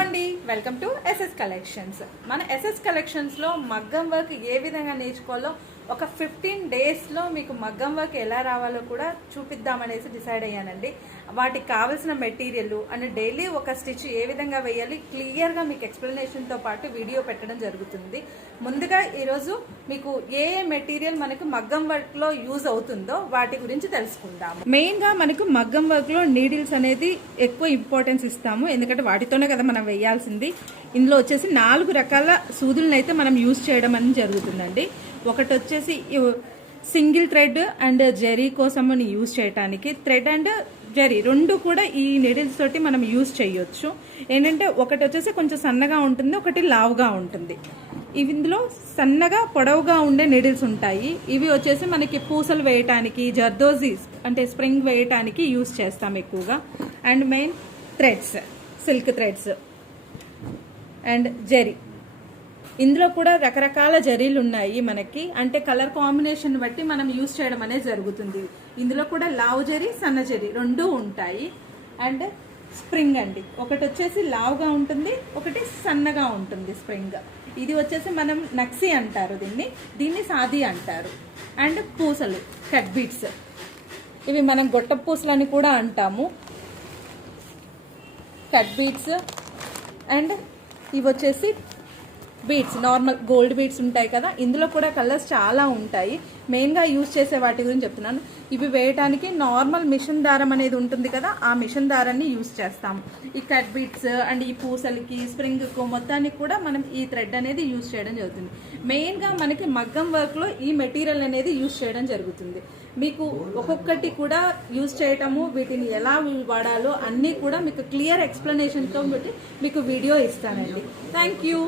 అండి, welcome to SS collections. మన SS collections లో మగ్గం వర్క్ ఏ విధంగా నేర్చుకోవాలో ఒక 15 days లో మీకు మగ్గం వర్క్ ఎలా రావాలో కూడా చూపిద్దామనేసి డిసైడ్ అయ్యానండి. వాటికి కావాల్సిన మెటీరియల్ అండ్ డైలీ ఒక స్టిచ్ ఏ విధంగా వేయాలి క్లియర్ గా మీకు ఎక్స్ప్లెనేషన్ తో పాటు వీడియో పెట్టడం జరుగుతుంది. ముందుగా ఈరోజు మీకు ఏ మెటీరియల్ మనకు మగ్గం వర్క్ లో యూజ్ అవుతుందో వాటి గురించి తెలుసుకుందాము. మెయిన్ గా మనకు మగ్గం వర్క్ లో నీడిల్స్ అనేది ఎక్కువ ఇంపార్టెన్స్ ఇస్తాము, ఎందుకంటే వాటితోనే కదా మనం వేయాల్సింది. ఇందులో వచ్చేసి 4 రకాల సూదులను అయితే మనం యూజ్ చేయడం అనేది జరుగుతుందండి. ఒకటి వచ్చేసి సింగిల్ థ్రెడ్ అండ్ జెరీ కోసం యూజ్ చేయడానికి, థ్రెడ్ అండ్ జెరీ రెండు కూడా ఈ నీడిల్స్ తోటి మనం యూజ్ చేయొచ్చు. ఏంటంటే ఒకటి వచ్చేసి కొంచెం సన్నగా ఉంటుంది, ఒకటి లావుగా ఉంటుంది. ఇందులో సన్నగా పొడవుగా ఉండే నీడిల్స్ ఉంటాయి. ఇవి వచ్చేసి మనకి పూసలు వేయటానికి, జర్దోజీ అంటే స్ప్రింగ్ వేయటానికి యూజ్ చేస్తాం ఎక్కువగా. And main threads, silk threads and zari. ఇందులో కూడా రకరకాల జరీలు ఉన్నాయి మనకి, అంటే కలర్ కాంబినేషన్ బట్టి మనం యూజ్ చేయడం అనేది జరుగుతుంది. ఇందులో కూడా లావు జరీ, సన్న జరీ రెండు ఉంటాయి. అండ్ స్ప్రింగ్ అండి, ఒకటి వచ్చేసి లావుగా ఉంటుంది, ఒకటి సన్నగా ఉంటుంది స్ప్రింగ్. ఇది వచ్చేసి మనం నక్సీ అంటారు, దీన్ని సాది అంటారు. అండ్ పూసలు, కట్ బీట్స్, ఇవి మనం గొట్ట పూసలు అని కూడా అంటాము. కట్ బీట్స్ అండ్ ఇవి వచ్చేసి బీడ్స్, నార్మల్ గోల్డ్ బీడ్స్ ఉంటాయి కదా. ఇందులో కూడా కలర్స్ చాలా ఉంటాయి. మెయిన్గా యూజ్ చేసే వాటి గురించి చెప్తున్నాను. ఇవి వేయడానికి నార్మల్ మిషన్ దారం అనేది ఉంటుంది కదా, ఆ మిషన్ దారాన్ని యూజ్ చేస్తాము. ఈ కట్ బీడ్స్ అండ్ ఈ పూసలకి, స్ప్రింగ్కు మొత్తానికి కూడా మనం ఈ థ్రెడ్ అనేది యూజ్ చేయడం జరుగుతుంది. మెయిన్గా మనకి మగ్గం వర్క్లో ఈ మెటీరియల్ అనేది యూజ్ చేయడం జరుగుతుంది. మీకు ఒక్కొక్కటి కూడా యూజ్ చేయటము, వీటిని ఎలా వాడాలో అన్నీ కూడా మీకు క్లియర్ ఎక్స్ప్లెనేషన్తో మీకు వీడియో ఇస్తానండి. Thank you.